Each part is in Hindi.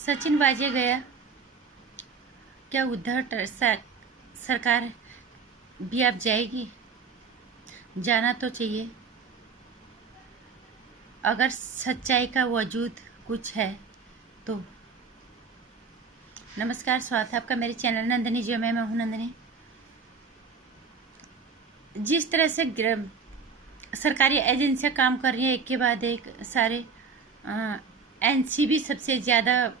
सचिन वाजे गया, क्या सरकार भी अब जाएगी? जाना तो चाहिए, अगर सच्चाई का वजूद कुछ है तो। नमस्कार, स्वागत है आपका मेरे चैनल नंदिनी जी में। मैं हूँ नंदिनी। जिस तरह से सरकारी एजेंसियां काम कर रही हैं, एक के बाद एक सारे, एनसीबी सबसे ज़्यादा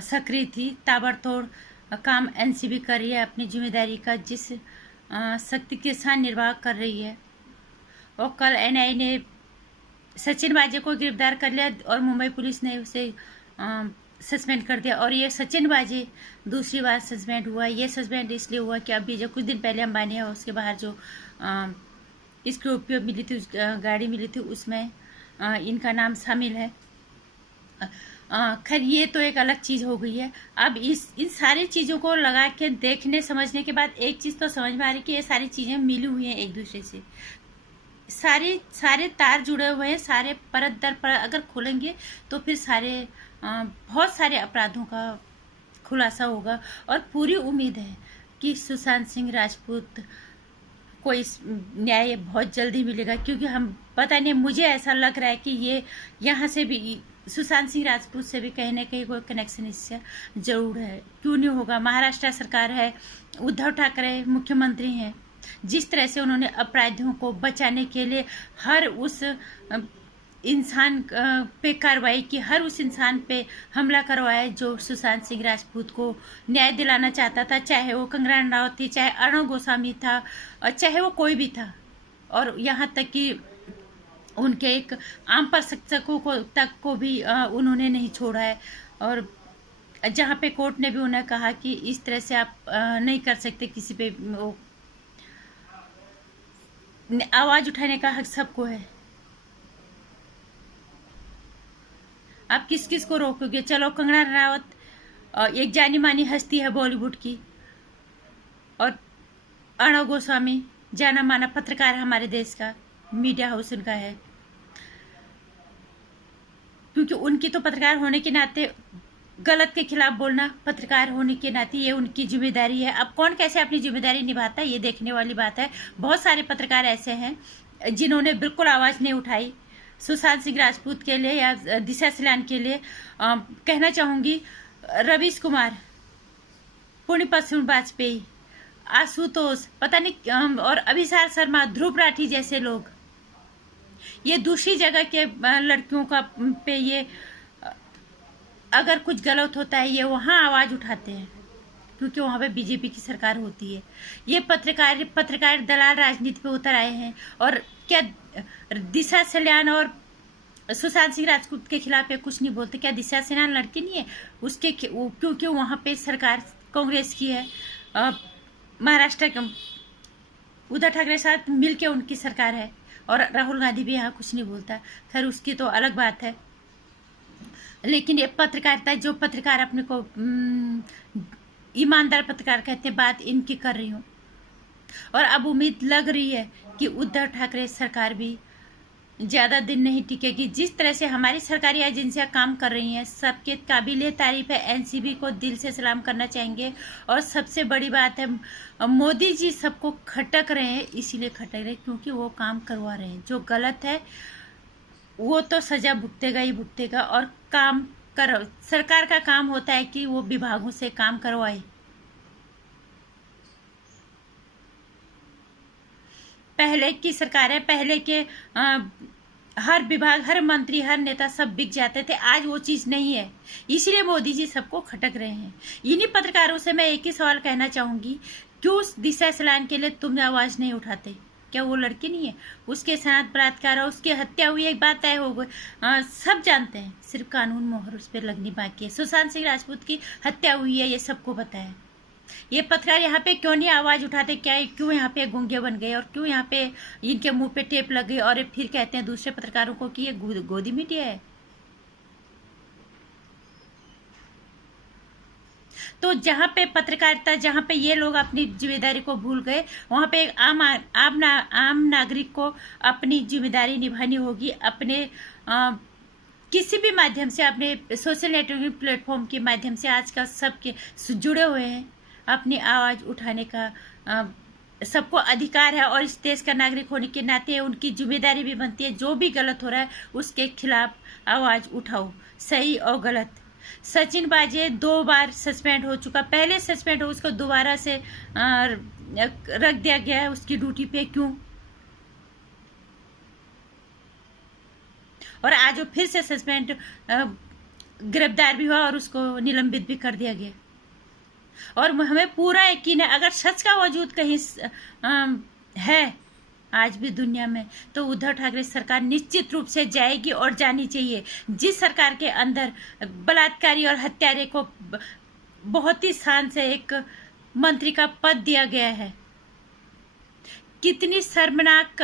सक्रिय थी। ताबड़तोड़ काम एनसीबी कर रही है, अपनी जिम्मेदारी का जिस शक्ति के साथ निर्वाह कर रही है। और कल एनआईए ने सचिन वाजे को गिरफ्तार कर लिया और मुंबई पुलिस ने उसे सस्पेंड कर दिया। और ये सचिन वाजे दूसरी बार सस्पेंड हुआ। ये सस्पेंड इसलिए हुआ कि अभी जो कुछ दिन पहले अंबानी हाउस के बाहर जो स्कॉर्पियो मिली थी, गाड़ी मिली थी, उसमें इनका नाम शामिल है। खैर, ये तो एक अलग चीज़ हो गई है। अब इन सारी चीज़ों को लगा के देखने समझने के बाद एक चीज़ तो समझ में आ रही कि ये सारी चीज़ें मिली हुई हैं एक दूसरे से। सारे तार जुड़े हुए हैं, सारे परत दर परत अगर खोलेंगे तो फिर बहुत सारे अपराधों का खुलासा होगा। और पूरी उम्मीद है कि सुशांत सिंह राजपूत को इस न्याय बहुत जल्दी मिलेगा, क्योंकि हम पता नहीं, मुझे ऐसा लग रहा है कि ये यहाँ से भी सुशांत सिंह राजपूत से भी कहीं ना कहीं कोई कनेक्शन इससे जरूर है। क्यों नहीं होगा? महाराष्ट्र सरकार है, उद्धव ठाकरे मुख्यमंत्री हैं। जिस तरह से उन्होंने अपराधियों को बचाने के लिए हर उस इंसान पे कार्रवाई की, हर उस इंसान पे हमला करवाया जो सुशांत सिंह राजपूत को न्याय दिलाना चाहता था, चाहे वो कंगना रनावत थी, चाहे अर्णव गोस्वामी था, और चाहे वो कोई भी था। और यहाँ तक कि उनके एक आम प्रशंसकों को भी उन्होंने नहीं छोड़ा है। और जहाँ पे कोर्ट ने भी उन्हें कहा कि इस तरह से आप नहीं कर सकते, किसी पे आवाज उठाने का हक सबको है। आप किस किस को रोकोगे? चलो, कंगना रनावत एक जानी मानी हस्ती है बॉलीवुड की, और अर्णव गोस्वामी जाना माना पत्रकार हमारे देश का, मीडिया हाउस उनका है। क्योंकि उनकी तो पत्रकार होने के नाते गलत के खिलाफ बोलना, पत्रकार होने के नाते ये उनकी जिम्मेदारी है। अब कौन कैसे अपनी जिम्मेदारी निभाता है, ये देखने वाली बात है। बहुत सारे पत्रकार ऐसे हैं जिन्होंने बिल्कुल आवाज़ नहीं उठाई सुशांत सिंह राजपूत के लिए या दिशा सलान के लिए। कहना चाहूँगी, रवीश कुमार, पुण्य वाजपेयी, आशुतोष, पता नहीं, और अभिसार शर्मा, ध्रुव राठी जैसे लोग, ये दूसरी जगह के लड़कियों का पे ये अगर कुछ गलत होता है ये वहाँ आवाज़ उठाते हैं, क्योंकि वहाँ पे बीजेपी की सरकार होती है। ये पत्रकार दलाल राजनीति पे उतर आए हैं। और क्या दिशा सलान और सुशांत सिंह राजपूत के खिलाफ ये कुछ नहीं बोलते? क्या दिशा सलान लड़की नहीं है? उसके क्योंकि वहाँ पे सरकार कांग्रेस की है, महाराष्ट्र उद्धव ठाकरे के साथ मिलके उनकी सरकार है, और राहुल गांधी भी यहाँ कुछ नहीं बोलता। खैर, उसकी तो अलग बात है। लेकिन ये पत्रकारिता, जो पत्रकार अपने को ईमानदार पत्रकार कहते हैं, बात इनकी कर रही हूँ। और अब उम्मीद लग रही है कि उद्धव ठाकरे सरकार भी ज़्यादा दिन नहीं टिकेगी। जिस तरह से हमारी सरकारी एजेंसियां काम कर रही हैं, सबके काबिले तारीफ है। एनसीबी को दिल से सलाम करना चाहेंगे। और सबसे बड़ी बात है, मोदी जी सबको खटक रहे हैं, इसीलिए खटक रहे हैं क्योंकि वो काम करवा रहे हैं। जो गलत है वो तो सजा भुगतेगा ही भुगतेगा। और सरकार का काम होता है कि वो विभागों से काम करवाए। पहले की सरकार है, पहले के हर विभाग, हर मंत्री, हर नेता सब बिक जाते थे। आज वो चीज़ नहीं है, इसीलिए मोदी जी सबको खटक रहे हैं। इन्हीं पत्रकारों से मैं एक ही सवाल कहना चाहूँगी, क्यों दिशा सलान के लिए तुम आवाज़ नहीं उठाते? क्या वो लड़की नहीं है? उसके साथ बलात्कार और उसकी हत्या हुई, एक बात तय हो गई, सब जानते हैं। सिर्फ कानून मोहर उस पर लगनी बाकी है। सुशांत सिंह राजपूत की हत्या हुई है, ये सबको पता है। ये पत्रकार यहाँ पे क्यों नहीं आवाज़ उठाते? क्या क्यों यहाँ पे गूंगे बन गए? और क्यों यहाँ पे इनके मुंह पे टेप लग गई और फिर कहते हैं दूसरे पत्रकारों को कि ये गोदी मीडिया है? तो जहाँ पे पत्रकारिता, जहाँ पे ये लोग अपनी जिम्मेदारी को भूल गए, वहाँ पे एक आम नागरिक को अपनी जिम्मेदारी निभानी होगी। अपने किसी भी माध्यम से अपने सोशल नेटवर्किंग प्लेटफॉर्म के माध्यम से आजकल सबके जुड़े हुए हैं। अपनी आवाज़ उठाने का सबको अधिकार है और इस देश का नागरिक होने के नाते उनकी जिम्मेदारी भी बनती है। जो भी गलत हो रहा है उसके खिलाफ आवाज़ उठाओ, सही और गलत। सचिन वाजे 2 बार सस्पेंड हो चुका, पहले सस्पेंड हो उसको दोबारा से रख दिया गया है उसकी ड्यूटी पे, क्यों? और आज वो फिर से सस्पेंड गिरफ्तार भी हुआ और उसको निलंबित भी कर दिया गया। और हमें पूरा यकीन है अगर सच का वजूद कहीं है आज भी दुनिया में, तो उद्धव ठाकरे सरकार निश्चित रूप से जाएगी और जानी चाहिए। जिस सरकार के अंदर बलात्कारी और हत्यारे को बहुत ही शान से एक मंत्री का पद दिया गया है, कितनी शर्मनाक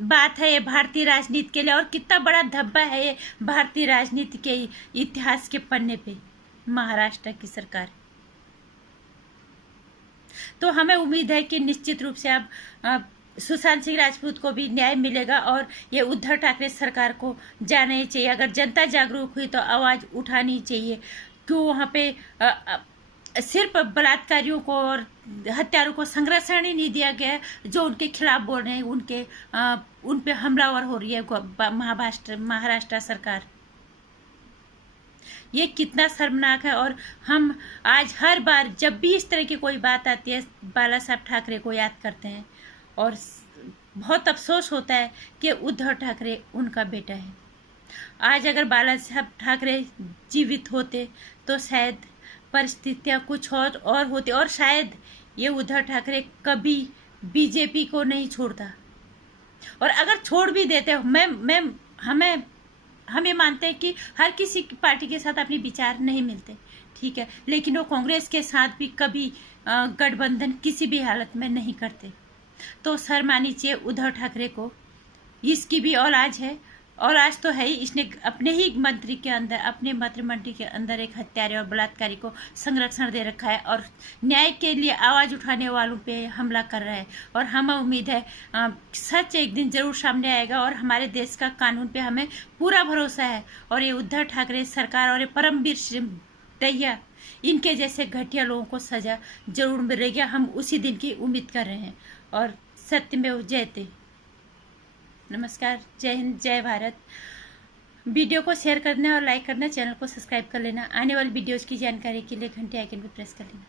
बात है ये भारतीय राजनीति के लिए, और कितना बड़ा धब्बा है ये भारतीय राजनीति के इतिहास के पन्ने पे महाराष्ट्र की सरकार। तो हमें उम्मीद है कि निश्चित रूप से अब सुशांत सिंह राजपूत को भी न्याय मिलेगा और ये उद्धव ठाकरे सरकार को जाना ही चाहिए। अगर जनता जागरूक हुई तो आवाज़ उठानी चाहिए। क्यों वहाँ पे सिर्फ बलात्कारियों को और हत्यारों को संरक्षण ही नहीं दिया गया, जो उनके खिलाफ बोल रहे हैं उन पे हमलावर हो रही है महाराष्ट्र सरकार। ये कितना शर्मनाक है। और हम आज हर बार जब भी इस तरह की कोई बात आती है बाला साहब ठाकरे को याद करते हैं और बहुत अफसोस होता है कि उद्धव ठाकरे उनका बेटा है। आज अगर बाला साहब ठाकरे जीवित होते तो शायद परिस्थितियाँ कुछ और होती, और शायद ये उद्धव ठाकरे कभी बीजेपी को नहीं छोड़ता। और अगर छोड़ भी देते, हम ये मानते हैं कि हर किसी की पार्टी के साथ अपने विचार नहीं मिलते, ठीक है, लेकिन वो कांग्रेस के साथ भी कभी गठबंधन किसी भी हालत में नहीं करते। तो सर मानी चाहिए उद्धव ठाकरे को, इसकी भी औलाद है, और आज तो है ही, इसने अपने ही मंत्री के अंदर, अपने मंत्रिमंडल के अंदर एक हत्यारे और बलात्कारी को संरक्षण दे रखा है और न्याय के लिए आवाज़ उठाने वालों पे हमला कर रहा है। और हमें उम्मीद है सच एक दिन जरूर सामने आएगा और हमारे देश का कानून पे हमें पूरा भरोसा है। और ये उद्धव ठाकरे सरकार और ये परमवीर सिंह दैया, इनके जैसे घटिया लोगों को सजा जरूर मिलेगी। हम उसी दिन की उम्मीद कर रहे हैं। और सत्यमेव जयते। नमस्कार, जय हिंद, जय भारत। वीडियो को शेयर करना और लाइक करना, चैनल को सब्सक्राइब कर लेना। आने वाली वीडियोज़ की जानकारी के लिए घंटे आइकन पर प्रेस कर लेना।